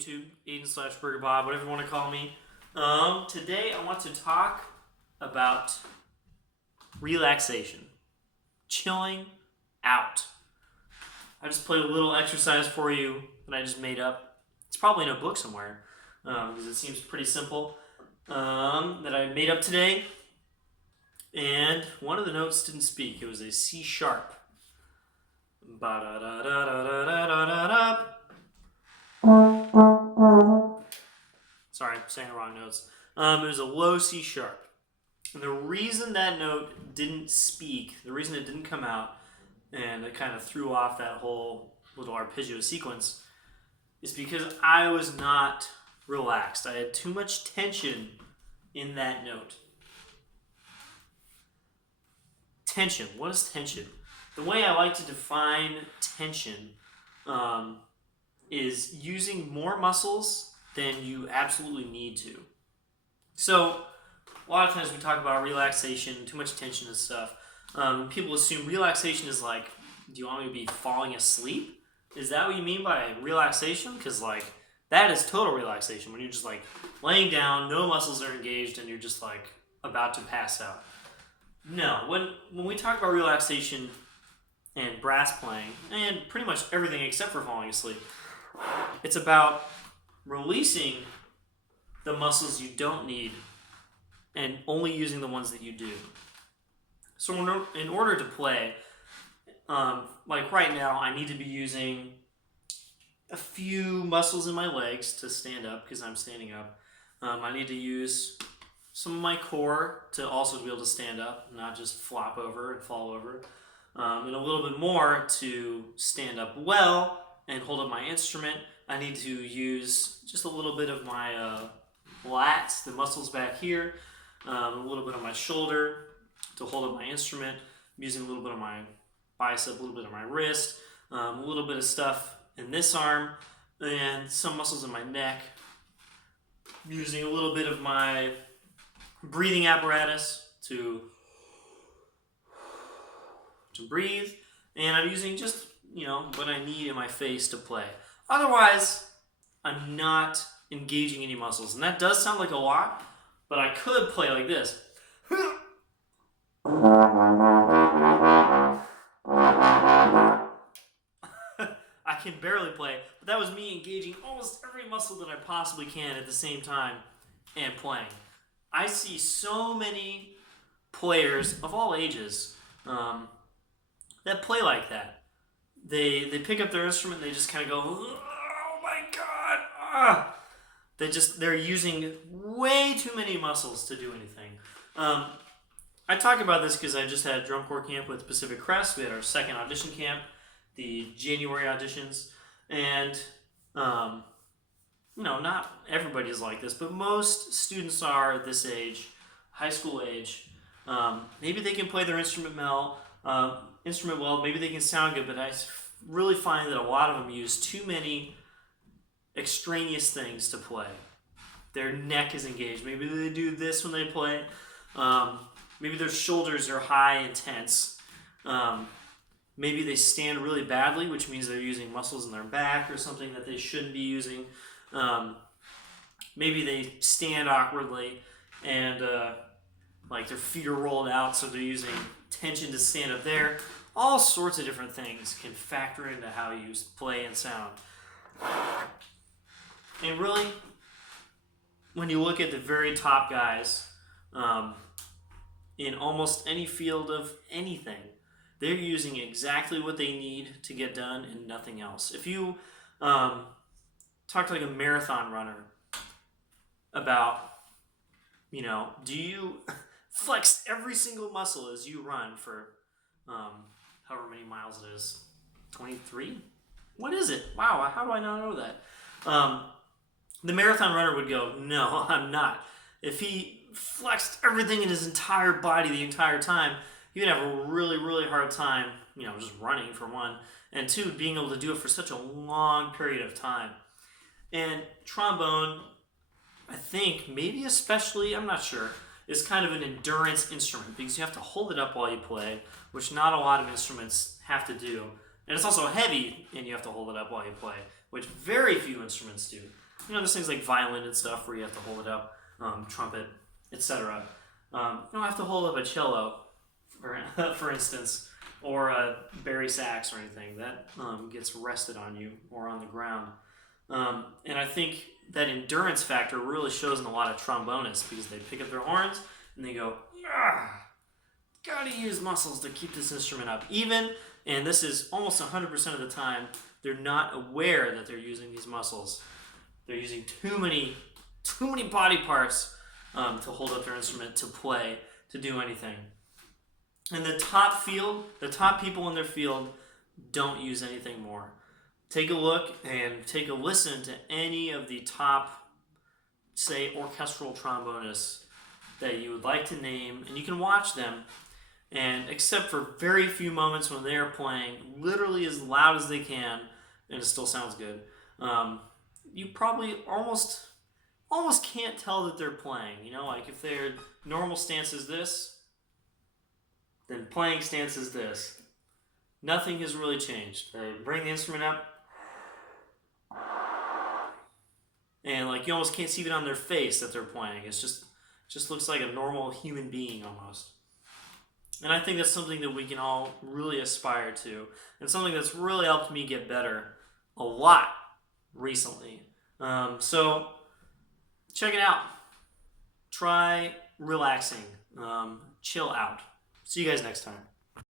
YouTube, Aiden/Burger whatever you want to call me. Today I want to talk about relaxation, chilling out. I just played a little exercise for you that I just made up. It's probably in a book somewhere because it seems pretty simple that I made up today. And one of the notes didn't speak. It was a C sharp. Sorry, I'm saying the wrong notes. It was a low C sharp. And the reason that note didn't speak, the reason it didn't come out, and it kind of threw off that whole little arpeggio sequence, is because I was not relaxed. I had too much tension in that note. Tension. What is tension? The way I like to define tension is using more muscles than you absolutely need to. So, a lot of times we talk about relaxation, too much tension and stuff. People assume relaxation is like, do you want me to be falling asleep? Is that what you mean by relaxation? Because that is total relaxation, when you're just laying down, no muscles are engaged, and you're just about to pass out. No, when we talk about relaxation and brass playing, and pretty much everything except for falling asleep, it's about releasing the muscles you don't need and only using the ones that you do. So in order to play, right now, I need to be using a few muscles in my legs to stand up because I'm standing up. I need to use some of my core to also be able to stand up, not just flop over and fall over. And a little bit more to stand up well and hold up my instrument. I need to use just a little bit of my lats, the muscles back here, a little bit of my shoulder to hold up my instrument. I'm using a little bit of my bicep, a little bit of my wrist, a little bit of stuff in this arm, and some muscles in my neck. I'm using a little bit of my breathing apparatus to breathe, and I'm using just what I need in my face to play. Otherwise, I'm not engaging any muscles, and that does sound like a lot, but I could play like this. I can barely play, but that was me engaging almost every muscle that I possibly can at the same time and playing. I see so many players of all ages that play like that. They pick up their instrument and they just kind of go, oh my god! Ah! They're using way too many muscles to do anything. I talk about this because I just had drum corps camp with Pacific Crest. We had our second audition camp, the January auditions, and not everybody's like this, but most students are this age, high school age. Maybe they can play their instrument well, maybe they can sound good, but I really find that a lot of them use too many extraneous things to play. Their neck is engaged. Maybe they do this when they play. Maybe their shoulders are high and tense. Maybe they stand really badly, which means they're using muscles in their back or something that they shouldn't be using. Maybe they stand awkwardly and their feet are rolled out, so they're using tension to stand up there. All sorts of different things can factor into how you play and sound. And really, when you look at the very top guys in almost any field of anything, they're using exactly what they need to get done and nothing else. If you talk to a marathon runner about, do you flex every single muscle as you run for however many miles it is? 23? What is it? Wow, how do I not know that? The marathon runner would go, no, I'm not. If he flexed everything in his entire body the entire time, he would have a really, really hard time, just running, for one, and two, being able to do it for such a long period of time. And trombone, I think, maybe especially, I'm not sure, is kind of an endurance instrument because you have to hold it up while you play, which not a lot of instruments have to do. And it's also heavy, and you have to hold it up while you play, which very few instruments do. there's things like violin and stuff where you have to hold it up, trumpet, etc. You don't have to hold up a cello, for instance, or a bari sax or anything. That gets rested on you or on the ground. And I think that endurance factor really shows in a lot of trombonists because they pick up their horns and they go, ah, gotta use muscles to keep this instrument up. Even, and this is almost 100% of the time, they're not aware that they're using these muscles. They're using too many body parts to hold up their instrument, to play, to do anything. And the top people in their field don't use anything more. Take a look and take a listen to any of the top, say, orchestral trombonists that you would like to name, and you can watch them. And except for very few moments when they're playing literally as loud as they can, and it still sounds good, you probably almost can't tell that they're playing. Like if their normal stance is this, then playing stance is this. Nothing has really changed. They bring the instrument up, and like you almost can't see it on their face that they're playing. It's just looks like a normal human being almost. And I think that's something that we can all really aspire to, and something that's really helped me get better a lot recently. So check it out. Try relaxing. Chill out. See you guys next time.